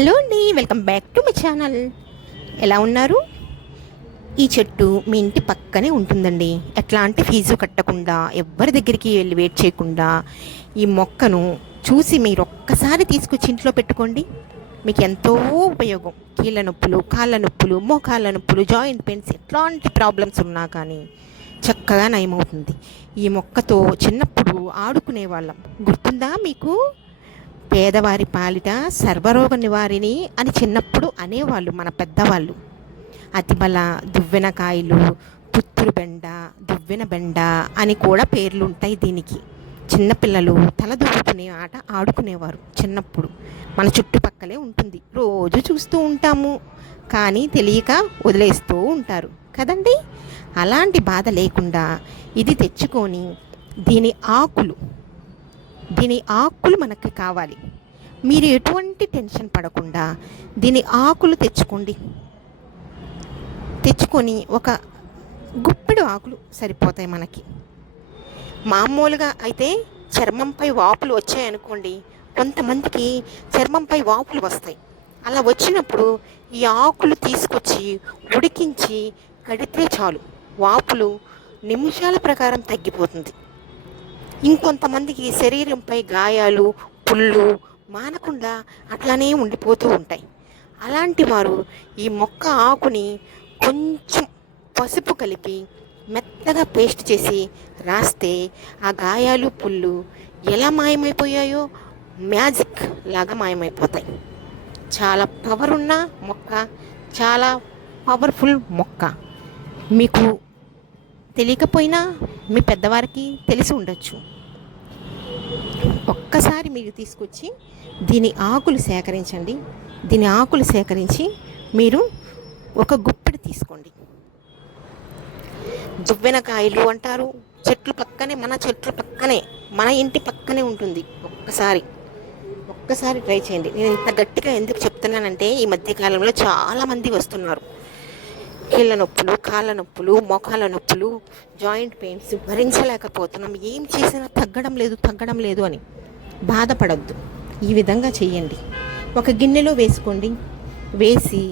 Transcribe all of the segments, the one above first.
Hello అండి welcome back to my channel. ఎలా ఉన్నారు? ఈ చెట్టు మీ ఇంటి పక్కనే ఉంటుందండి. ఎట్లాంటి ఫీజు కట్టకుండా ఎవ్వరి దగ్గరికి వెళ్ళి వెయిట్ చేయకుండా ఈ మొక్కను చూసి మీరు ఒక్కసారి తీసుకొచ్చి ఇంట్లో పెట్టుకోండి. మీకు ఎంతో ఉపయోగం. కీళ్ళ నొప్పులు కాళ్ళ నొప్పులు మోకాళ్ళ నొప్పులు జాయింట్ పెయిన్స్ ఎట్లాంటి ప్రాబ్లమ్స్ ఉన్నా కానీ చక్కగా నయమవుతుంది. ఈ మొక్కతో చిన్నప్పుడు ఆడుకునే వాళ్ళం గుర్తుందా మీకు? పేదవారి పాలిట సర్వరోగ నివారిణి అని చిన్నప్పుడు అనేవాళ్ళు మన పెద్దవాళ్ళు. అతిబల దువ్వెనకాయలు పుత్తురు బెండ దువ్వెన బెండ అని కూడా పేర్లు ఉంటాయి దీనికి చిన్నపిల్లలు తల దువ్వుకునే ఆట ఆడుకునేవారు చిన్నప్పుడు. మన చుట్టుపక్కలే ఉంటుంది. రోజు చూస్తూ ఉంటాము. కానీ తెలియక వదిలేస్తూ ఉంటారు. కదండి? అలాంటి బాధ లేకుండా ఇది తెచ్చుకొని దీని ఆకులు దీని ఆకులు మనకి కావాలి. మీరు ఎటువంటి టెన్షన్ పడకుండా దీని ఆకులు తెచ్చుకోండి. తెచ్చుకొని ఒక గుప్పెడు ఆకులు సరిపోతాయి మనకి. మామూలుగా అయితే చర్మంపై వాపులు వచ్చాయనుకోండి కొంతమందికి చర్మంపై వాపులు వస్తాయి. అలా వచ్చినప్పుడు ఈ ఆకులు తీసుకొచ్చి ఉడికించి కడితే చాలు. వాపులు నిమిషాల ప్రకారం తగ్గిపోతుంది. ఇంకొంతమందికి శరీరంపై గాయాలు పుళ్ళు మానకుండా అట్లానే ఉండిపోతూ ఉంటాయి. అలాంటి వారు ఈ మొక్క ఆకుని కొంచెం పసుపు కలిపి మెత్తగా పేస్ట్ చేసి రాస్తే ఆ గాయాలు పుళ్ళు ఎలా మాయమైపోయాయో? మ్యాజిక్ లాగా మాయమైపోతాయి. చాలా పవర్ ఉన్న మొక్క చాలా పవర్ఫుల్ మొక్క. మీకు తెలియకపోయినా మీ పెద్దవారికి తెలిసి ఉండొచ్చు. ఒక్కసారి మీరు తీసుకొచ్చి దీని ఆకులు సేకరించండి. దీని ఆకులు సేకరించి మీరు ఒక గుప్పెడు తీసుకోండి. దువ్వెనకాయలు అంటారు. చెట్లు పక్కనే మన చెట్లు పక్కనే మన ఇంటి పక్కనే ఉంటుంది. ఒక్కసారి ఒక్కసారి ట్రై చేయండి. నేను ఇంత గట్టిగా ఎందుకు చెప్తున్నానంటే ఈ మధ్యకాలంలో చాలామంది వస్తున్నారు. కీళ్ళ నొప్పులు కాళ్ళ నొప్పులు మోకాళ్ళ నొప్పులు జాయింట్ పెయిన్స్ భరించలేకపోతున్నాం. ఏం చేసినా తగ్గడం లేదు తగ్గడం లేదు అని బాధపడద్దు. ఈ విధంగా చేయండి ఒక గిన్నెలో వేసుకోండి. వేసి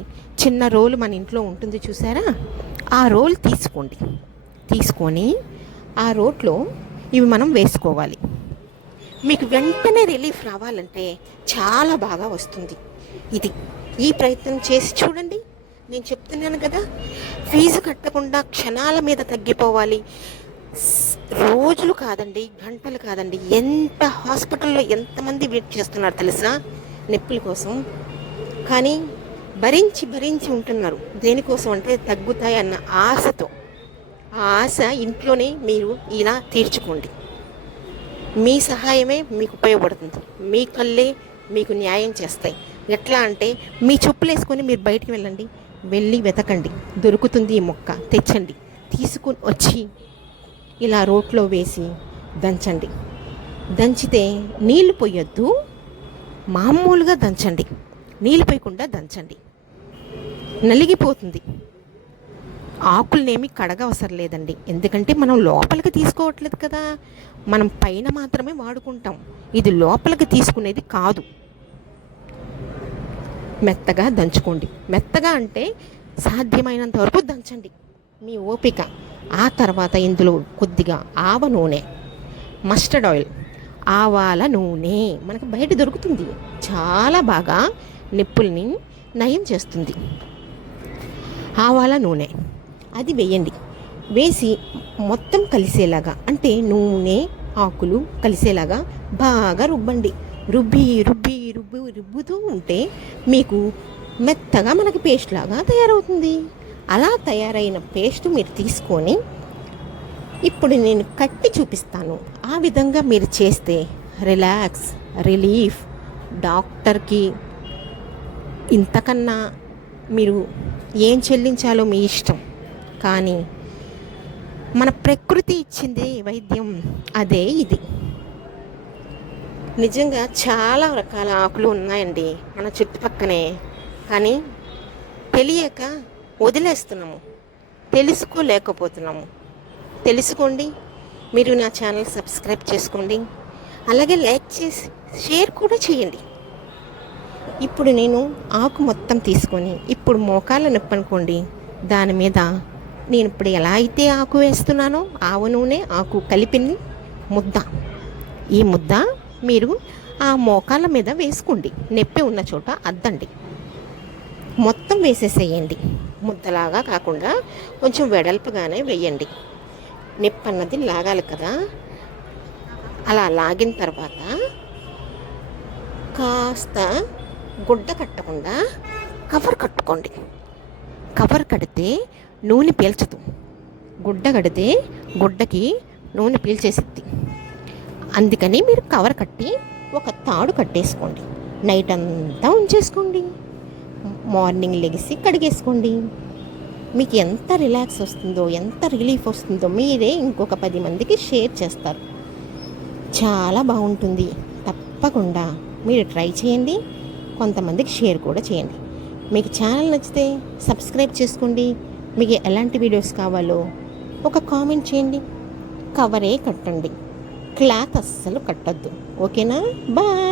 చిన్న రోలు మన ఇంట్లో ఉంటుంది చూసారా? ఆ రోల్ తీసుకోండి. తీసుకొని ఆ రోట్లో ఇవి మనం వేసుకోవాలి. మీకు వెంటనే రిలీఫ్ రావాలంటే చాలా బాగా వస్తుంది. ఇది ఈ ప్రయత్నం చేసి చూడండి. నేను చెప్తున్నాను కదా ఫీజు కట్టకుండా క్షణాల మీద తగ్గిపోవాలి. రోజులు కాదండి గంటలు కాదండి ఎంత హాస్పిటల్లో ఎంతమంది వెయిట్ చేస్తున్నారు తెలుసా? నొప్పుల కోసం. కానీ భరించి భరించి ఉంటున్నారు. దేనికోసం అంటే తగ్గుతాయి అన్న ఆశతో. ఆ ఆశ ఇంట్లోనే మీరు ఇలా తీర్చుకోండి. మీ సహాయమే మీకు ఉపయోగపడుతుంది. మీ కళ్ళే మీకు న్యాయం చేస్తాయి. ఎట్లా అంటే మీ చెప్పులు వేసుకొని మీరు బయటికి వెళ్ళండి. వెళ్ళి వెతకండి. దొరుకుతుంది ఈ మొక్క. తెచ్చండి. తీసుకుని వచ్చి ఇలా రోట్లో వేసి దంచండి. దంచితే నీళ్ళు పోయొద్దు. మామూలుగా దంచండి. నీళ్ళు పోయకుండా దంచండి. నలిగిపోతుంది. ఆకులనేమి కడగ అవసరం లేదండి. ఎందుకంటే మనం లోపలికి తీసుకోవట్లేదు కదా. మనం పైన మాత్రమే వాడుకుంటాం. ఇది లోపలికి తీసుకునేది కాదు. మెత్తగా దంచుకోండి. మెత్తగా అంటే సాధ్యమైనంత వరకు దంచండి. మీ ఓపిక. ఆ తర్వాత ఇందులో కొద్దిగా ఆవ నూనె మస్టర్డ్ ఆయిల్ ఆవాల నూనె మనకు బయట దొరుకుతుంది. చాలా బాగా నిప్పుల్ని నయం చేస్తుంది. ఆవాల నూనె. అది వేయండి. వేసి మొత్తం కలిసేలాగా అంటే నూనె ఆకులు కలిసేలాగా బాగా రుబ్బండి. రుబ్బి రుబ్బి రుబ్బి రుబ్బుతూ ఉంటే మీకు మెత్తగా మనకి పేస్ట్ లాగా తయారవుతుంది. అలా తయారైన పేస్ట్ మీరు తీసుకొని ఇప్పుడు నేను కట్టి చూపిస్తాను. ఆ విధంగా మీరు చేస్తే రిలాక్స్ రిలీఫ్ డాక్టర్కి ఇంతకన్నా మీరు ఏం చెల్లించాలో మీ ఇష్టం. కానీ మన ప్రకృతి ఇచ్చింది వైద్యం అదే ఇది. నిజంగా చాలా రకాల ఆకులు ఉన్నాయండి మన చుట్టుపక్కనే. కానీ తెలియక వదిలేస్తున్నాము. తెలుసుకోలేకపోతున్నాము. తెలుసుకోండి మీరు నా ఛానల్ సబ్స్క్రైబ్ చేసుకోండి. అలాగే లైక్ చేసి షేర్ కూడా చేయండి. ఇప్పుడు నేను ఆకు మొత్తం తీసుకొని ఇప్పుడు మోకాళ్ళ నొప్పి అనుకోండి దాని మీద నేను ఇప్పుడు ఎలా అయితే ఆకు వేస్తున్నానో ఆవు నూనె ఆకు కలిపింది ముద్ద. ఈ ముద్ద మీరు ఆ మోకాల మీద వేసుకోండి. నొప్పి ఉన్న చోట అద్దండి. మొత్తం వేసేసేయండి. ముద్దలాగా కాకుండా కొంచెం వెడల్పుగానే వేయండి. నొప్పి అన్నది లాగాలి కదా. అలా లాగిన తర్వాత కాస్త గుడ్డ కట్టకుండా కవర్ కట్టుకోండి. కవర్ కడితే నూనె పీల్చదు. గుడ్డ కడితే గుడ్డకి నూనె పీల్చేసిద్ది. అందుకని మీరు కవర్ కట్టి ఒక తాడు కట్టేసుకోండి. నైట్ అంతా ఉంచేసుకోండి. మార్నింగ్ లెగిసి కడిగేసుకోండి. మీకు ఎంత రిలాక్స్ వస్తుందో ఎంత రిలీఫ్ వస్తుందో మీరే ఇంకొక పది మందికి షేర్ చేస్తారు. చాలా బాగుంటుంది. తప్పకుండా మీరు ట్రై చేయండి. కొంతమందికి షేర్ కూడా చేయండి. మీకు ఛానల్ నచ్చితే సబ్స్క్రైబ్ చేసుకోండి. మీకు ఎలాంటి వీడియోస్ కావాలో ఒక కామెంట్ చేయండి. కవరే కట్టండి. క్లాత్ అస్సలు కట్టద్దు. ఓకేనా? బాయ్.